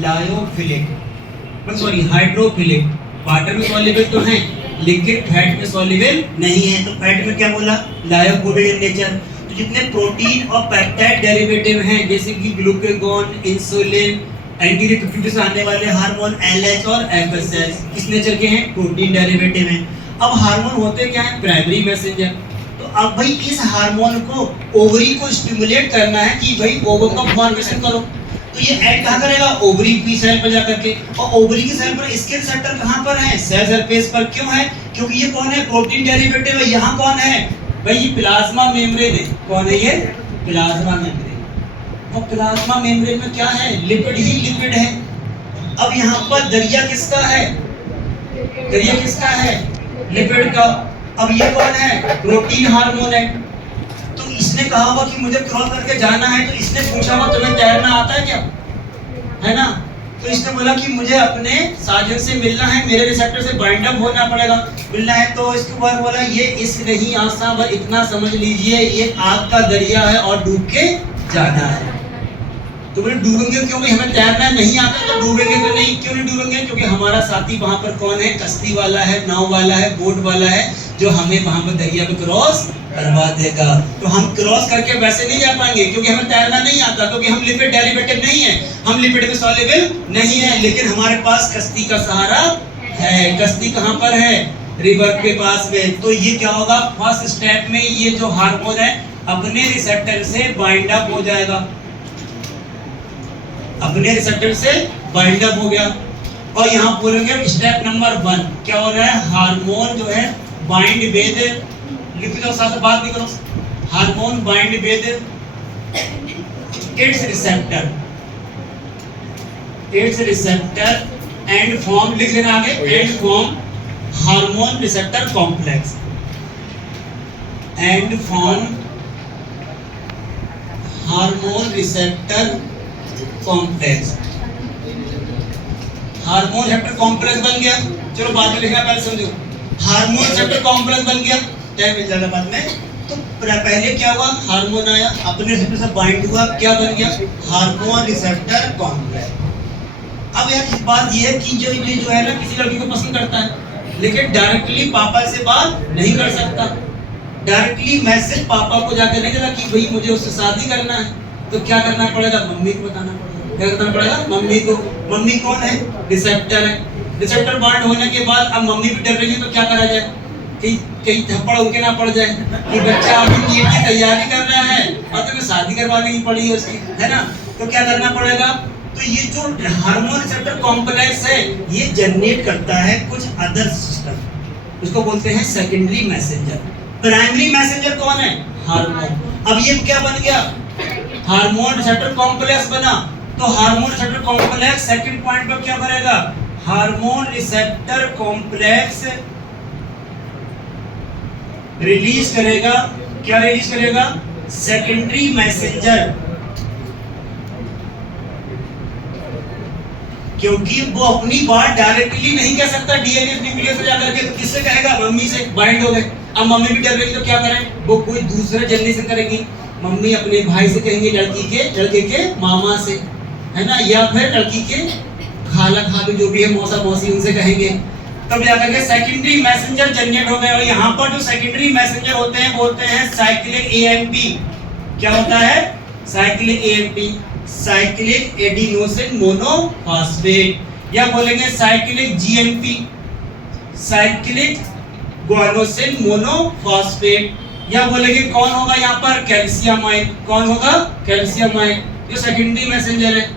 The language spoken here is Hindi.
Lyophilic, sorry hydrophilic. वाटर में सॉल्युबल तो हैं लेकिन फैट में सॉल्युबल नहीं है। तो फैट में क्या बोला, लायोफोबिक इन नेचर। तो जितने प्रोटीन और पेप्टाइड डेरिवेटिव हैं जैसे कि ग्लूकागॉन, इंसुलिन, एंटीरिट्रोफिक से आने वाले हार्मोन LH और FSH किस नेचर के हैं, प्रोटीन डेरिवेटिव हैं। अब हार्मोन होते क्या है, प्राइमरी मैसेंजर। तो अब भाई इस हार्मोन को ओवरी को स्टिमुलेट करना है कि भाई ओवम का फॉर्मेशन करो। तो ये ऐड कहाँ करेगा, ओवरी की सेल पर जाकर के। और ओवरी की सेल पर इसके रिसेप्टर कहाँ पर है, सेल सरफेस पर। क्यों है, क्योंकि ये कौन है, प्रोटीन डेरिवेटिव है। यहाँ कौन है भाई, ये प्लाज्मा मेम्ब्रेन है। कौन है ये, प्लाज्मा मेम्ब्रेन। और प्लाज्मा मेम्ब्रेन में क्या है, लिपिड ही लिपिड है। अब यहाँ पर दरिया किसका है, दरिया किसका है, लिपिड का। अब ये कौन है, प्रोटीन हार्मोन है। तो इसने कहा होगा कि मुझे क्रॉस करके जाना है, तो इसने पूछा होगा तुम्हें तैरना आता है क्या, है ना। तो इसने बोला कि मुझे अपने साजन से मिलना है, मेरे रिसेप्टर से बाइंड अप होना पड़ेगा, मिलना है। तो इसके बाद बोला ये इश्क नहीं आसान, बस इतना समझ लीजिए ये आग का दरिया है और डूब के जाना है। तो बोले डूबेंगे क्यों भाई, हमें तैरना नहीं आता तो डूबेंगे तो नहीं। क्यों नहीं डूबेंगे, क्योंकि हमारा साथी वहां पर कौन है, कश्ती वाला है, नाव वाला है, बोट वाला है, जो हमें वहां पर दरिया पे क्रॉस करवा देगा। तो हम क्रॉस करके वैसे नहीं जा पाएंगे क्योंकि हमें तैरना नहीं आता, क्योंकि हम लिपिड डेरिवेटिव नहीं है, हम लिपिड में सॉल्युबल नहीं है। लेकिन हमारे पास कश्ती का सहारा है। कश्ती कहाँ पर है, रिवर के पास में। तो ये क्या होगा, फर्स्ट स्टेप में ये जो हार्मोन है अपने रिसेप्टर से बाइंड अप हो जाएगा, अपने रिसेप्टर से बाइंड अप हो गया। और यहाँ बोलेंगे स्टेप नंबर 1 क्या हो रहा है, हार्मोन जो है बाइंड विद, लिख दो साथ बात नहीं करो, hormone bind with its receptor, it's receptor and form, लिख लेना आगे, and form hormone receptor complex, and form hormone receptor complex. Hormone receptor complex बन गया, चलो बाद में लिखना, पहले समझो। हार्मोन रिसेप्टर कॉम्प्लेक्स बन गया, टाइम मिल जाएगा बाद में। तो पहले क्या हुआ, हार्मोन आया, अपने रिसेप्टर से बाइंड हुआ, क्या बन गया, हार्मोन रिसेप्टर कॉम्प्लेक्स। अब यार इस बात ये है कि जो है ना, किसी लड़की को पसंद करता है लेकिन डायरेक्टली पापा से बात नहीं कर सकता, डायरेक्टली मैसेज पापा को जाकर नहीं देता कि भाई मुझे उससे शादी करना है। तो क्या करना पड़ेगा, मम्मी को बताना पड़ेगा। क्या करना पड़ेगा, मम्मी को। मम्मी कौन है, रिसेप्टर है। रिसेप्टर बाइंड होने के बाद अब मम्मी भी डर रही है, तो क्या करा जाए कि कहीं थप्पड़ उनके ना पड़ जाए कि बच्चा अभी नीट की तैयारी कर रहा है और तुम्हें शादी करवाने की पड़ी है उसकी, है ना। तो क्या करना पड़ेगा, तो ये जो हार्मोन रिसेप्टर कॉम्प्लेक्स है ये जनरेट करता है कुछ अदर सिस्टम, उसको बोलते हैं सेकेंडरी मैसेंजर। प्राइमरी मैसेंजर कौन है, हार्मोन। अब ये क्या बन गया, हार्मोन रिसेप्टर कॉम्प्लेक्स बना। तो hormone receptor complex second point पर क्या करेगा, हार्मोन रिसेप्टर कॉम्प्लेक्स रिलीज करेगा, क्या रिलीज करेगा, सेकेंडरी मैसेंजर। क्योंकि वो अपनी बात डायरेक्टली नहीं कह सकता डीएनए न्यूक्लियस से जाकर के, तो किससे कहेगा, मम्मी से बाइंड हो गए। अब मम्मी भी डर रही तो क्या करें, वो कोई दूसरे जनरेशन करेगी। मम्मी अपने भाई से कहेंगे, लड़के के मामा से, है ना, या फिर लड़की के खाला खालू जो भी है, मौसा मौसी, उनसे कहेंगे। तब जाकर के सेकेंडरी मैसेंजर जनरेट हो गए। और यहाँ पर जो सेकेंडरी मैसेंजर होते हैं वो होते हैं साइक्लिक एएमपी। क्या होता है, cyclic AMP, cyclic adenosine monophosphate, या बोलेंगे cyclic GMP, cyclic guanosine monophosphate, या बोलेंगे कौन होगा यहाँ पर, कैल्शियमाइन। कौन होगा, कैल्शियमाइन, जो सेकेंडरी मैसेंजर है।